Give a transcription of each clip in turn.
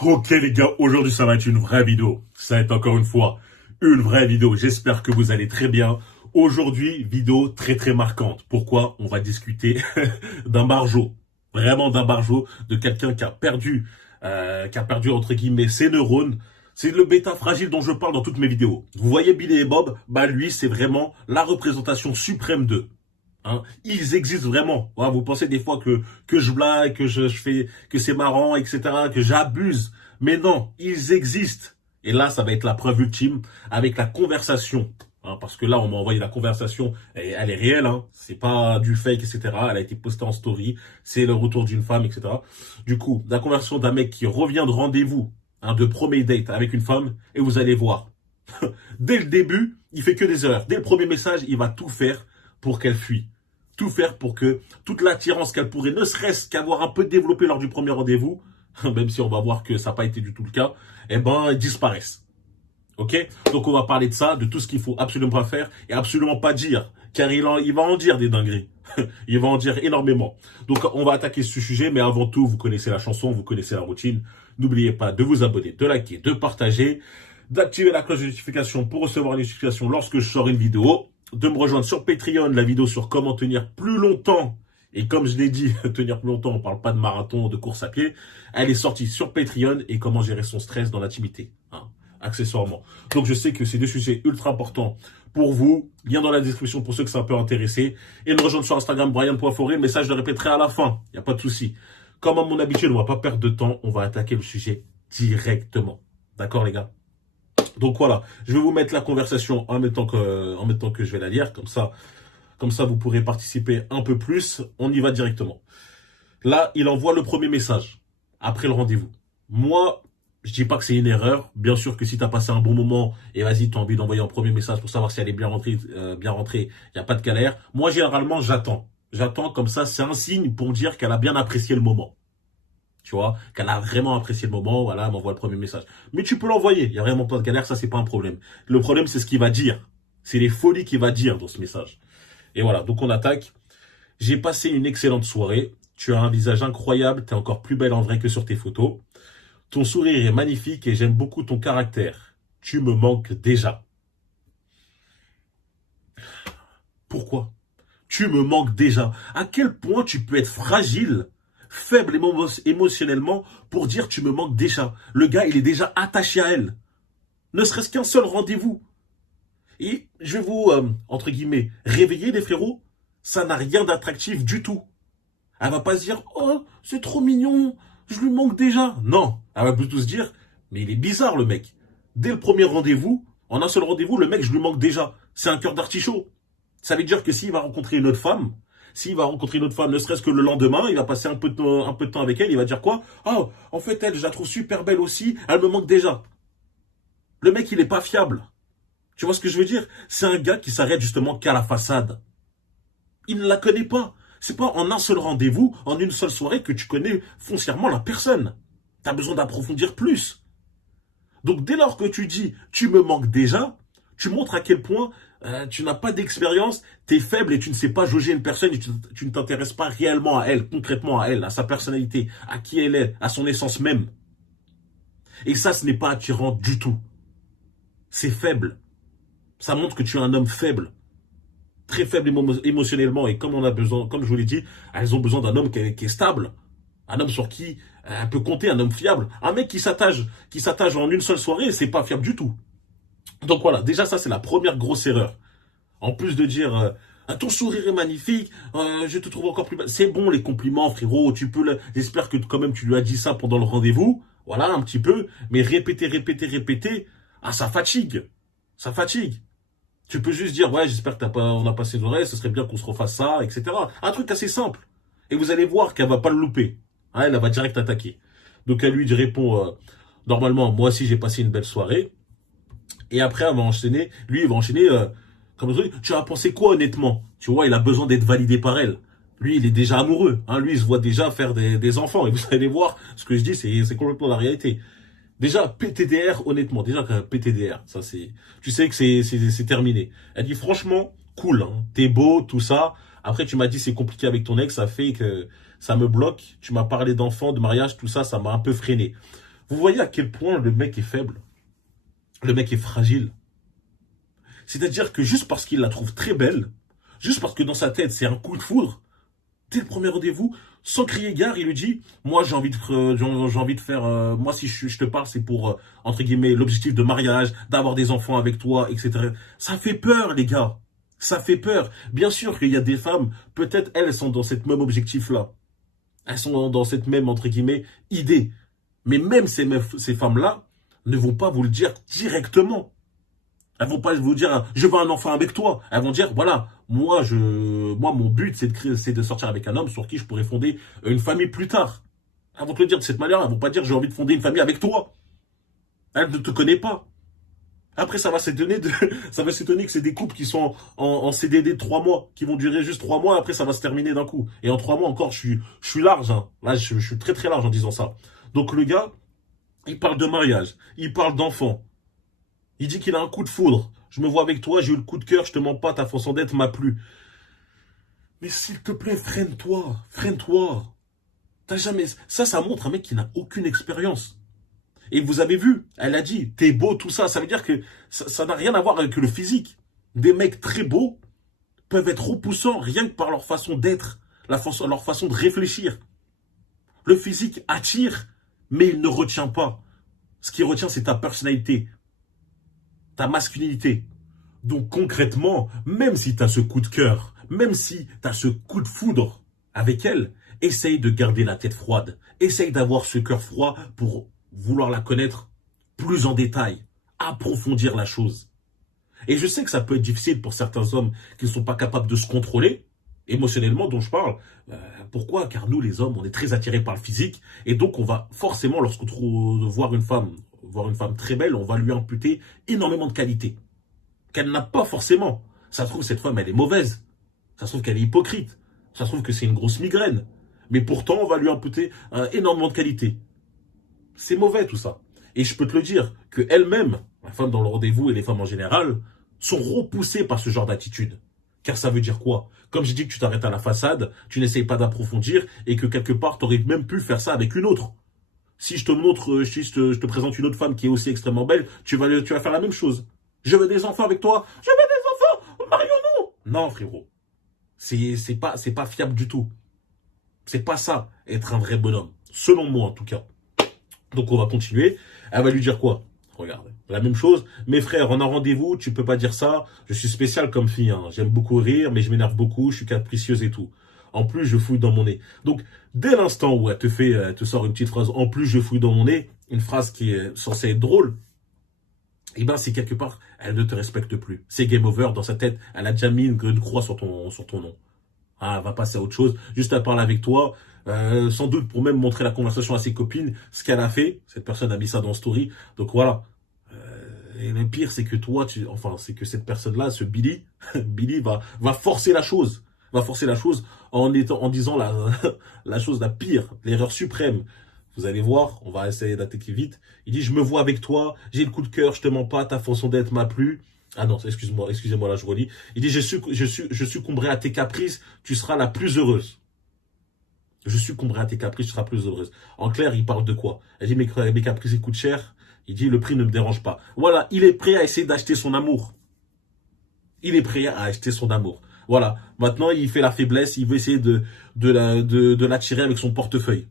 Ok les gars, aujourd'hui ça va être une vraie vidéo. Ça va être encore une fois une vraie vidéo. J'espère que vous allez très bien. Aujourd'hui, vidéo très très marquante. Pourquoi? On va discuter d'un barjo. Vraiment d'un barjo, de quelqu'un qui a perdu entre guillemets ses neurones. C'est le bêta fragile dont je parle dans toutes mes vidéos. Vous voyez Billy et Bob? Bah lui, c'est vraiment la représentation suprême d'eux. Hein, ils existent vraiment. Voilà, vous pensez des fois que je blague, je fais, que c'est marrant, etc., que j'abuse. Mais non, ils existent. Et là, ça va être la preuve ultime avec la conversation. Hein, parce que là, on m'a envoyé la conversation, et elle est réelle, hein, c'est pas du fake, etc. Elle a été postée en story, c'est le retour d'une femme, etc. Du coup, la conversation d'un mec qui revient de rendez-vous, hein, de premier date avec une femme, et vous allez voir. Dès le début, il fait que des erreurs. Dès le premier message, il va tout faire pour qu'elle fuit. Tout faire pour que toute l'attirance qu'elle pourrait, ne serait-ce qu'avoir un peu développé lors du premier rendez-vous, même si on va voir que ça n'a pas été du tout le cas, eh ben, disparaissent. Ok? Donc on va parler de ça, de tout ce qu'il faut absolument pas faire et absolument pas dire. Car il va en dire des dingueries. Il va en dire énormément. Donc on va attaquer ce sujet, mais avant tout, vous connaissez la chanson, vous connaissez la routine. N'oubliez pas de vous abonner, de liker, de partager, d'activer la cloche de notification pour recevoir les notifications lorsque je sors une vidéo, de me rejoindre sur Patreon, la vidéo sur comment tenir plus longtemps. Et comme je l'ai dit, tenir plus longtemps, on parle pas de marathon, de course à pied. Elle est sortie sur Patreon et comment gérer son stress dans l'intimité. Hein, accessoirement. Donc je sais que c'est deux sujets ultra importants pour vous. Lien dans la description pour ceux que ça peut intéresser. Et me rejoindre sur Instagram, Brian.Forêt. Le message, je le répéterai à la fin. Il n'y a pas de souci. Comme à mon habitude, on va pas perdre de temps. On va attaquer le sujet directement. D'accord, les gars? Donc voilà, je vais vous mettre la conversation en même temps que je vais la lire. Comme ça, vous pourrez participer un peu plus. On y va directement. Là, il envoie le premier message après le rendez-vous. Moi, je dis pas que c'est une erreur. Bien sûr que si tu as passé un bon moment et vas-y, tu as envie d'envoyer un premier message pour savoir si elle est bien rentrée, il n'y a pas de galère. Moi, généralement, j'attends. J'attends comme ça, c'est un signe pour dire qu'elle a bien apprécié le moment. Tu vois, qu'elle a vraiment apprécié le moment, voilà, elle m'envoie le premier message. Mais tu peux l'envoyer, il n'y a vraiment pas de galère, ça c'est pas un problème. Le problème, c'est ce qu'il va dire. C'est les folies qu'il va dire dans ce message. Et voilà, donc on attaque. J'ai passé une excellente soirée. Tu as un visage incroyable, tu es encore plus belle en vrai que sur tes photos. Ton sourire est magnifique et j'aime beaucoup ton caractère. Tu me manques déjà. Pourquoi? Tu me manques déjà. À quel point tu peux être fragile, faible émotionnellement pour dire tu me manques déjà. Le gars, il est déjà attaché à elle. Ne serait-ce qu'un seul rendez-vous. Et je vais vous, entre guillemets, réveiller les frérots. Ça n'a rien d'attractif du tout. Elle va pas se dire, oh, c'est trop mignon, je lui manque déjà. Non, elle va plutôt se dire, mais il est bizarre le mec. Dès le premier rendez-vous, en un seul rendez-vous, le mec, je lui manque déjà. C'est un cœur d'artichaut. Ça veut dire que s'il va rencontrer une autre femme, ne serait-ce que le lendemain, il va passer un peu de temps avec elle, il va dire quoi? Oh, en fait, elle, je la trouve super belle aussi, elle me manque déjà. Le mec, il est pas fiable. Tu vois ce que je veux dire? C'est un gars qui s'arrête justement qu'à la façade. Il ne la connaît pas. C'est pas en un seul rendez-vous, en une seule soirée que tu connais foncièrement la personne. Tu as besoin d'approfondir plus. Donc dès lors que tu dis tu me manques déjà, tu montres à quel point tu n'as pas d'expérience, tu es faible et tu ne sais pas jauger une personne et tu ne t'intéresses pas réellement à elle, concrètement à elle, à sa personnalité, à qui elle est, à son essence même. Et ça, ce n'est pas attirant du tout. C'est faible. Ça montre que tu es un homme faible. Très faible émotionnellement et comme on a besoin, comme je vous l'ai dit, elles ont besoin d'un homme qui est stable, un homme sur qui elle peut compter, un homme fiable. Un mec qui s'attache en une seule soirée, c'est pas fiable du tout. Donc voilà, déjà ça c'est la première grosse erreur. En plus de dire ton sourire est magnifique, je te trouve encore plus belle. C'est bon les compliments frérot, j'espère que quand même tu lui as dit ça pendant le rendez-vous, voilà un petit peu, mais répéter, ah ça fatigue. Ça fatigue. Tu peux juste dire, ouais, j'espère que on a passé l'oreille, ce serait bien qu'on se refasse ça, etc. Un truc assez simple. Et vous allez voir qu'elle va pas le louper. Hein, elle va direct attaquer. Donc elle lui répond, normalement, moi aussi j'ai passé une belle soirée. Et après, elle va enchaîner, lui, il va enchaîner, comme ça, tu as pensé quoi honnêtement? Tu vois, il a besoin d'être validé par elle. Lui, il est déjà amoureux. Hein, lui, il se voit déjà faire des enfants. Et vous allez voir, ce que je dis, c'est complètement la réalité. Déjà, PTDR, honnêtement, déjà PTDR, ça c'est, tu sais que c'est terminé. Elle dit franchement, cool, hein, t'es beau, tout ça. Après, tu m'as dit c'est compliqué avec ton ex, ça fait que ça me bloque. Tu m'as parlé d'enfants, de mariage, tout ça, ça m'a un peu freiné. Vous voyez à quel point le mec est faible, le mec est fragile. C'est-à-dire que juste parce qu'il la trouve très belle, juste parce que dans sa tête c'est un coup de foudre, dès le premier rendez-vous, sans crier gare, il lui dit, moi j'ai envie de faire, moi si je te parle c'est pour, entre guillemets, l'objectif de mariage, d'avoir des enfants avec toi, etc. Ça fait peur les gars, ça fait peur. Bien sûr qu'il y a des femmes, peut-être elles sont dans cette même objectif-là. Elles sont dans cette même, entre guillemets, idée. Mais même ces femmes-là ne vont pas vous le dire directement. Elles vont pas vous dire, je veux un enfant avec toi. Elles vont dire, voilà, moi, mon but, c'est de sortir avec un homme sur qui je pourrais fonder une famille plus tard. Elles vont te le dire de cette manière. Elles vont pas dire, j'ai envie de fonder une famille avec toi. Elles ne te connaissent pas. Après, ça va s'étonner que c'est des couples qui sont en CDD de 3 mois, qui vont durer juste 3 mois. Après, ça va se terminer d'un coup. Et en 3 mois encore, je suis large, hein. Là, je suis très très large en disant ça. Donc le gars, il parle de mariage, il parle d'enfants. Il dit qu'il a un coup de foudre. Je me vois avec toi, j'ai eu le coup de cœur, je te mens pas, ta façon d'être m'a plu. Mais s'il te plaît, freine-toi, freine-toi. T'as jamais... Ça montre un mec qui n'a aucune expérience. Et vous avez vu, elle a dit, t'es beau, tout ça. Ça veut dire que ça n'a rien à voir avec le physique. Des mecs très beaux peuvent être repoussants rien que par leur façon d'être, leur façon de réfléchir. Le physique attire, mais il ne retient pas. Ce qui retient, c'est ta personnalité, ta masculinité. Donc concrètement, même si tu as ce coup de cœur, même si tu as ce coup de foudre avec elle, essaye de garder la tête froide. Essaye d'avoir ce cœur froid pour vouloir la connaître plus en détail, approfondir la chose. Et je sais que ça peut être difficile pour certains hommes qui ne sont pas capables de se contrôler, émotionnellement dont je parle. Pourquoi? Car nous, les hommes, on est très attirés par le physique. Et donc, on va forcément, lorsqu'on trouve voir une femme très belle, on va lui imputer énormément de qualités qu'elle n'a pas forcément. Ça se trouve, cette femme, elle est mauvaise. Ça se trouve qu'elle est hypocrite. Ça se trouve que c'est une grosse migraine. Mais pourtant, on va lui imputer énormément de qualités. C'est mauvais, tout ça. Et je peux te le dire, que elles-mêmes, la femme dans le rendez-vous et les femmes en général, sont repoussées par ce genre d'attitude. Car ça veut dire quoi? Comme j'ai dit que tu t'arrêtes à la façade, tu n'essayes pas d'approfondir et que quelque part, tu aurais même pu faire ça avec une autre. Si je te montre, si je te présente une autre femme qui est aussi extrêmement belle, tu vas faire la même chose. Je veux des enfants avec toi. Je veux des enfants. Marions-nous. Non, frérot. C'est pas fiable du tout. C'est pas ça, être un vrai bonhomme. Selon moi, en tout cas. Donc, on va continuer. Elle va lui dire quoi? Regarde, la même chose. Mes frères, on a rendez-vous, tu peux pas dire ça. Je suis spécial comme fille, hein. J'aime beaucoup rire, mais je m'énerve beaucoup, je suis capricieuse et tout. En plus, je fouille dans mon nez. Donc, dès l'instant où elle te sort une petite phrase, en plus, je fouille dans mon nez, une phrase qui est censée être drôle, eh ben, c'est quelque part, elle ne te respecte plus. C'est game over dans sa tête. Elle a déjà mis une croix sur ton nom. Ah, elle va passer à autre chose. Juste à parler avec toi, sans doute pour même montrer la conversation à ses copines, ce qu'elle a fait. Cette personne a mis ça dans Story. Donc voilà. Et le pire, c'est que toi, c'est que cette personne-là, ce Billy, Billy va forcer la chose. Va forcer la chose en disant la chose la pire, l'erreur suprême. Vous allez voir, on va essayer d'attaquer vite. Il dit, je me vois avec toi, j'ai le coup de cœur, je te mens pas, ta façon d'être m'a plu. Ah non, excusez-moi, là, je relis. Il dit, je succomberai à tes caprices, tu seras la plus heureuse. Je succomberai à tes caprices, tu seras plus heureuse. En clair, il parle de quoi? Elle dit, mes caprices, ils coûtent cher. Il dit, le prix ne me dérange pas. Voilà, il est prêt à essayer d'acheter son amour. Il est prêt à acheter son amour. Voilà, maintenant, il fait la faiblesse, il veut essayer de l'attirer avec son portefeuille.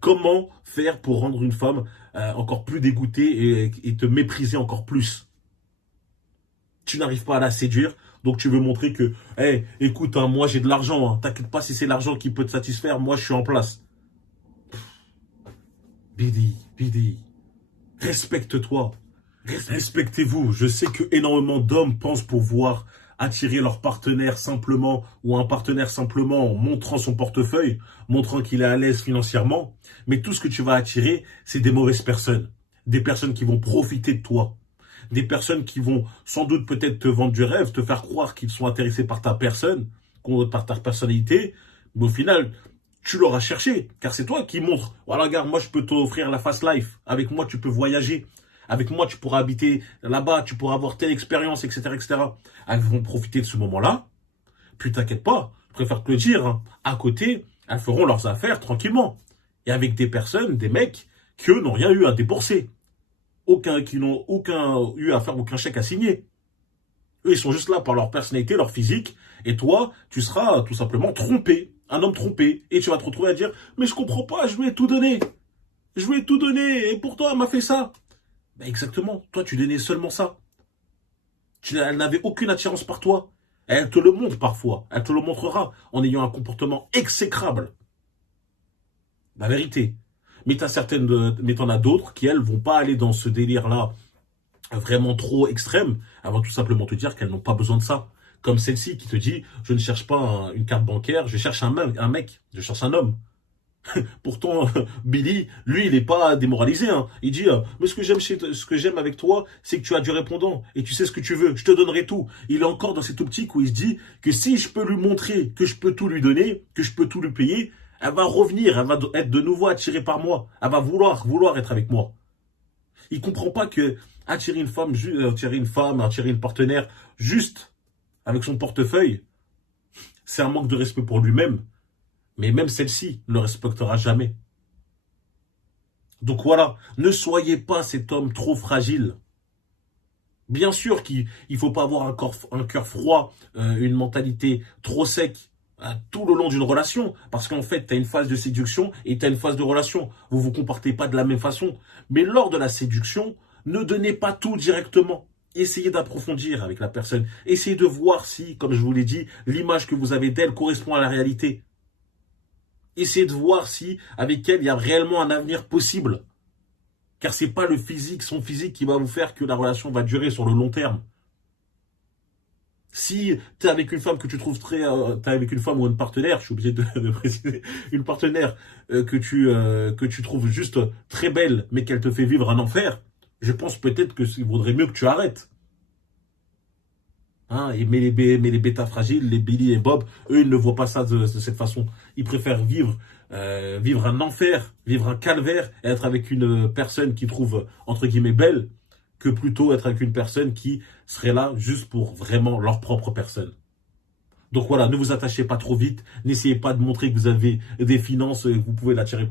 Comment faire pour rendre une femme encore plus dégoûtée et te mépriser encore plus? Tu n'arrives pas à la séduire, donc tu veux montrer que, hey, écoute, hein, moi j'ai de l'argent, hein, t'inquiète pas si c'est l'argent qui peut te satisfaire, moi je suis en place. Bidi, respecte-toi, respectez-vous. Je sais que énormément d'hommes pensent pouvoir attirer leur partenaire simplement ou un partenaire simplement en montrant son portefeuille, montrant qu'il est à l'aise financièrement. Mais tout ce que tu vas attirer, c'est des mauvaises personnes. Des personnes qui vont profiter de toi. Des personnes qui vont sans doute peut-être te vendre du rêve, te faire croire qu'ils sont intéressés par ta personne, par ta personnalité. Mais au final, tu l'auras cherché. Car c'est toi qui montres. Voilà, regarde, moi je peux t'offrir la fast life. Avec moi, tu peux voyager. Avec moi, tu pourras habiter là-bas, tu pourras avoir telle expérience, etc., etc. Elles vont profiter de ce moment-là. Puis t'inquiète pas, je préfère te le dire, hein, à côté, elles feront leurs affaires tranquillement. Et avec des personnes, des mecs, qu'eux n'ont rien eu à débourser. Qui n'ont eu à faire aucun chèque à signer. Eux, ils sont juste là par leur personnalité, leur physique. Et toi, tu seras tout simplement trompé. Un homme trompé. Et tu vas te retrouver à dire, mais je comprends pas, je lui ai tout donné. Je lui ai tout donné. Et pourtant, elle m'a fait ça. Ben exactement. Toi, tu donnais seulement ça. Elle n'avait aucune attirance par toi. Elle te le montre parfois. Elle te le montrera en ayant un comportement exécrable. La vérité. Mais t'en as d'autres qui, elles, vont pas aller dans ce délire-là vraiment trop extrême. Elles vont tout simplement te dire qu'elles n'ont pas besoin de ça. Comme celle-ci qui te dit, je ne cherche pas une carte bancaire, je cherche un mec, je cherche un homme. Pourtant, Billy, lui, il n'est pas démoralisé. Hein. Il dit, mais ce que j'aime avec toi, c'est que tu as du répondant et tu sais ce que tu veux. Je te donnerai tout. Il est encore dans cette optique où il se dit que si je peux lui montrer que je peux tout lui donner, que je peux tout lui payer, elle va revenir, elle va être de nouveau attirée par moi. Elle va vouloir être avec moi. Il comprend pas que attirer une femme, attirer une partenaire juste avec son portefeuille, c'est un manque de respect pour lui-même. Mais même celle-ci ne le respectera jamais. Donc voilà, ne soyez pas cet homme trop fragile. Bien sûr qu'il ne faut pas avoir un cœur froid, une mentalité trop sec tout le long d'une relation. Parce qu'en fait, tu as une phase de séduction et tu as une phase de relation. Vous ne vous comportez pas de la même façon. Mais lors de la séduction, ne donnez pas tout directement. Essayez d'approfondir avec la personne. Essayez de voir si, comme je vous l'ai dit, l'image que vous avez d'elle correspond à la réalité. Essayez de voir si, avec elle, il y a réellement un avenir possible. Car c'est pas le physique, son physique qui va vous faire que la relation va durer sur le long terme. Si tu es avec une femme que tu trouves t'es avec une femme ou une partenaire, je suis obligé de préciser, une partenaire que tu trouves juste très belle, mais qu'elle te fait vivre un enfer, je pense peut-être qu'il vaudrait mieux que tu arrêtes. Hein, mais les bêtas fragiles, les Billy et Bob, eux, ils ne voient pas ça de cette façon. Ils préfèrent vivre un enfer, vivre un calvaire, et être avec une personne qu'ils trouvent, entre guillemets, belle, que plutôt être avec une personne qui serait là juste pour vraiment leur propre personne. Donc voilà, ne vous attachez pas trop vite, n'essayez pas de montrer que vous avez des finances, que vous pouvez l'attirer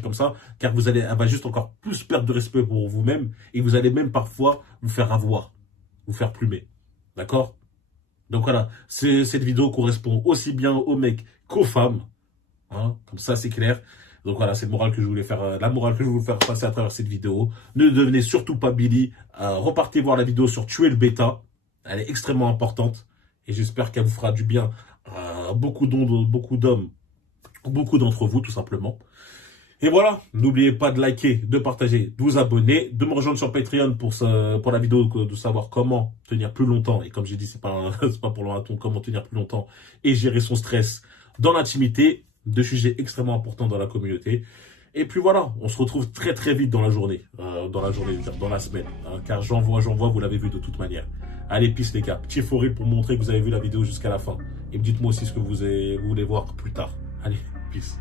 comme ça, car elle va juste encore plus perdre de respect pour vous-même, et vous allez même parfois vous faire avoir, vous faire plumer. D'accord? Donc voilà, cette vidéo correspond aussi bien aux mecs qu'aux femmes. Hein, comme ça, c'est clair. Donc voilà, c'est la morale que je voulais faire passer à travers cette vidéo. Ne devenez surtout pas Billy. Repartez voir la vidéo sur tuer le bêta. Elle est extrêmement importante. Et j'espère qu'elle vous fera du bien à beaucoup d'hommes, beaucoup d'entre vous, tout simplement. Et voilà, n'oubliez pas de liker, de partager, de vous abonner, de me rejoindre sur Patreon pour la vidéo de savoir comment tenir plus longtemps. Et comme j'ai dit, c'est pas pour le marathon, comment tenir plus longtemps et gérer son stress dans l'intimité. Deux sujets extrêmement importants dans la communauté. Et puis voilà, on se retrouve très très vite dans la journée, dans la semaine. Hein, car j'envoie, vous l'avez vu de toute manière. Allez, peace les gars. Petit forêt pour montrer que vous avez vu la vidéo jusqu'à la fin. Et dites-moi aussi ce que vous voulez voir plus tard. Allez, peace.